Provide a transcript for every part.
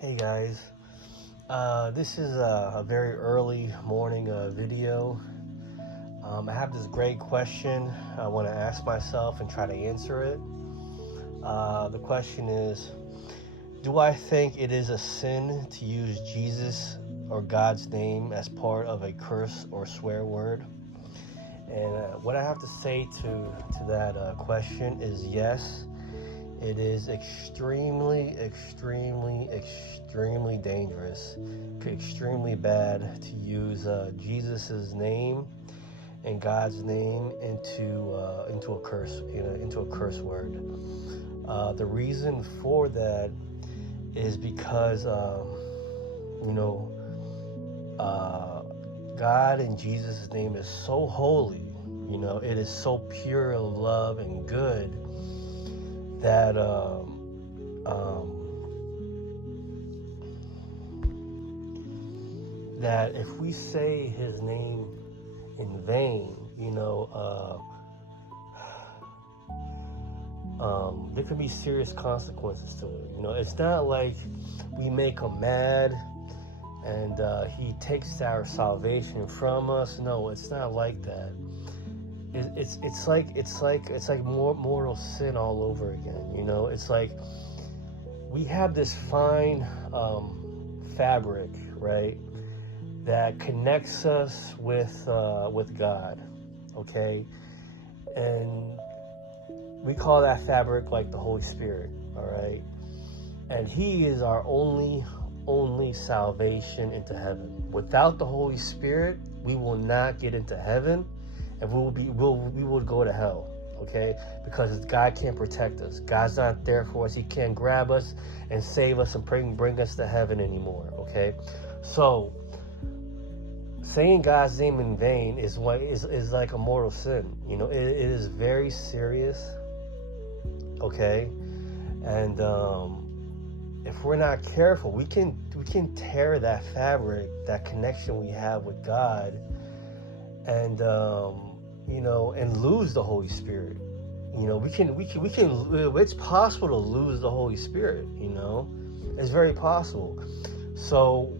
Hey guys, this is a very early morning video. I have this great question I want to ask myself and try to answer it. The question is, do I think it is a sin to use Jesus or God's name as part of a curse or swear word? And what I have to say to that question is yes. It is extremely dangerous, extremely bad to use Jesus's name and God's name into a curse, into a curse word. The reason for that is because God and Jesus' name is so holy. It is so pure love and good that that if we say his name in vain, there could be serious consequences to it. It's not like we make him mad and he takes our salvation from us. No, it's not like that. It's like mortal sin all over again. It's like we have this fine fabric, right, that connects us with God, okay, and we call that fabric like the Holy Spirit, all right, and He is our only salvation into heaven. Without the Holy Spirit, we will not get into heaven. And we will go to hell, okay? Because God can't protect us. God's not there for us. He can't grab us and save us and bring us to heaven anymore, okay? So, saying God's name in vain is like a mortal sin. It is very serious, okay? And if we're not careful, we can tear that fabric, that connection we have with God, and and lose the Holy Spirit. It's possible to lose the Holy Spirit. It's very possible. So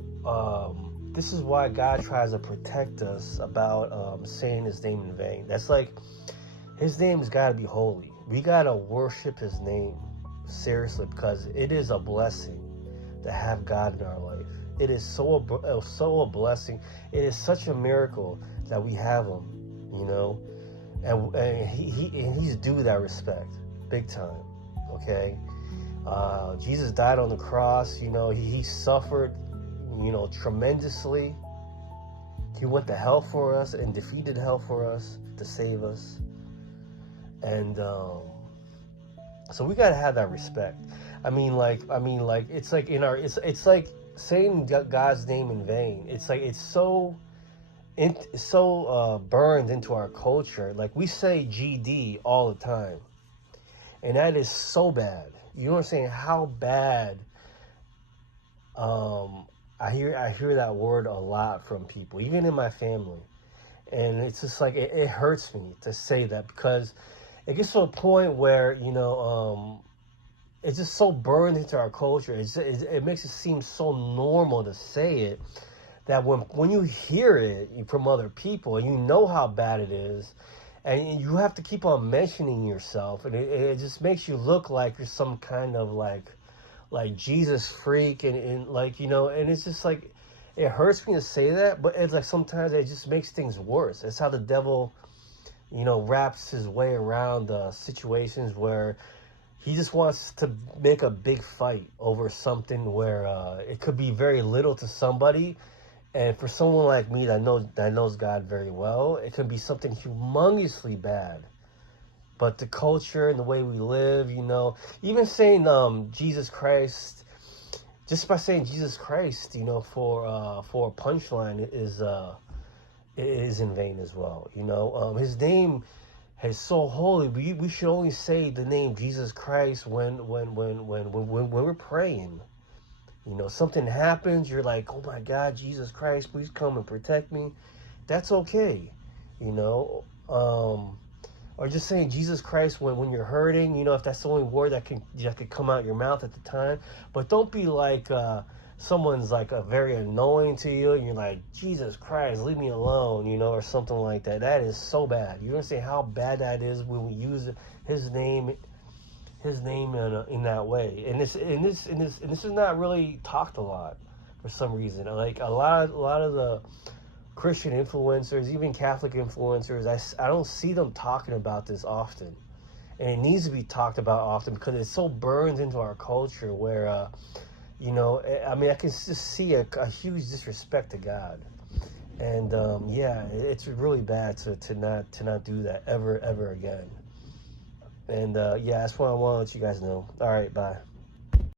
this is why God tries to protect us about saying his name in vain. That's like, his name's got to be holy. We got to worship his name seriously, because it is a blessing to have God in our life. It is so a blessing. It is such a miracle that we have him, and he's due that respect, big time, okay? Jesus died on the cross. He suffered, tremendously. He went to hell for us and defeated hell for us to save us, and so we gotta have that respect. It's like it's like saying God's name in vain. It's like it's so burned into our culture. Like, we say GD all the time, and that is so bad. You know what I'm saying? How bad. I hear that word a lot from people, even in my family, and it's just like it hurts me to say that, because it gets to a point where it's just so burned into our culture. It makes it seem so normal to say it, that when you hear it from other people, and you know how bad it is, and you have to keep on mentioning yourself, and it just makes you look like you're some kind of like Jesus freak, and and it's just like, it hurts me to say that, but it's like sometimes it just makes things worse. It's how the devil, wraps his way around situations where he just wants to make a big fight over something where it could be very little to somebody. And for someone like me that knows God very well, it can be something humongously bad. But the culture and the way we live, even saying Jesus Christ, just by saying Jesus Christ, for a punchline is in vain as well. His name is so holy. We should only say the name Jesus Christ when we're praying. Something happens, you're like, oh my God, Jesus Christ, please come and protect me. That's okay. or just saying Jesus Christ when you're hurting, if that's the only word that could come out your mouth at the time. But don't be like someone's like a very annoying to you, and you're like, Jesus Christ, leave me alone, or something like that. That is so bad. You understand how bad that is when we use his name in that way. And this is not really talked a lot for some reason. Like a lot of the Christian influencers, even Catholic influencers, I don't see them talking about this often. And it needs to be talked about often because it so burns into our culture where, I can just see a huge disrespect to God. And, it's really bad to not do that ever again. And, that's what I want to let you guys know. All right, bye.